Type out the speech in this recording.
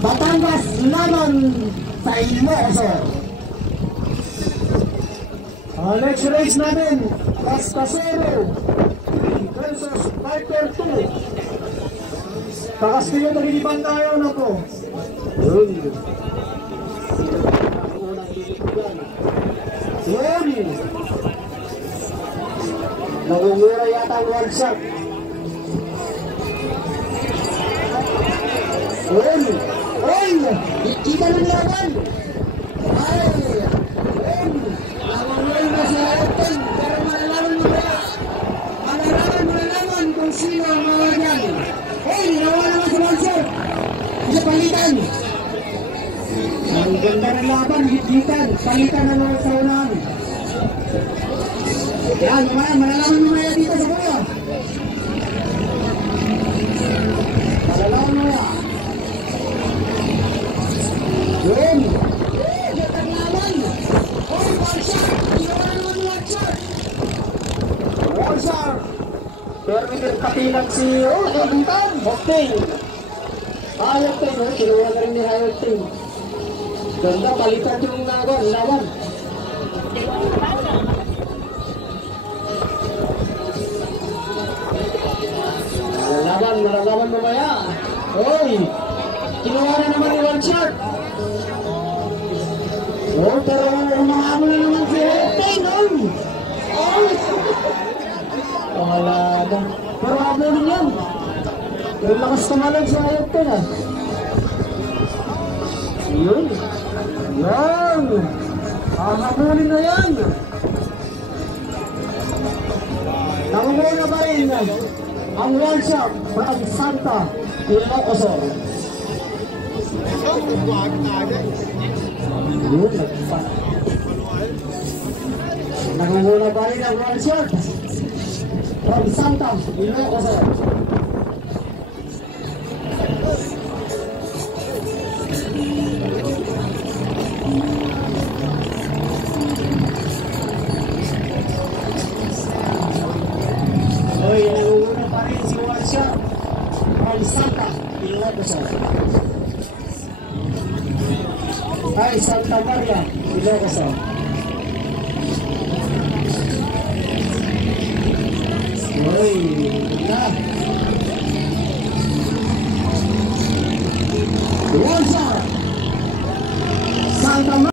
Batangas laban sa Ilocos. Next race natin, Castasero versus Viper 2. Sa Castillo, nagilipan tayo na po. Yun. Nangungura yata ang one shot. Yun. Yun. Kita ng laban. Ay. Yun. Nangungura na si Ayrton. Pero malalaman mo na. Malalaman kung sino ang mga yan. Hey, nawa naman sa one shot. Sa palitan. Ang ganda ng laban, higitan, palitan na naman sa unahan. Yan, malalaman mo na dito sa kuya. Malalaman mo na. Yun. Ganda ng laban. Oh, one shot. Ginawa naman one shot. One shot. Pero kapilang si, nabutan. Okay. Hayoteng, kinuha na rin ni Hayoteng. Ganda, palitan yung laban. Malalaban mamaya. Oy, kinuha na naman yung one shot. Oh, pero umahamon na naman si Hayoteng. Oy. Pangalaban. Pero habulin yan. Yung lakas tumalag si Hayoteng ah. Yun. Yan. Hahabulin na yan. Nangunguna pa rin ang one shot from Santa Ilocos. Yun. Nangunguna pa rin ang one shot from Santa Ilocos. Oy, nangunguna pa rin si one shot from Santa Ilocos. Ay, Santa Maria Ilocos. Oy, ganda. One shot Santa Maria.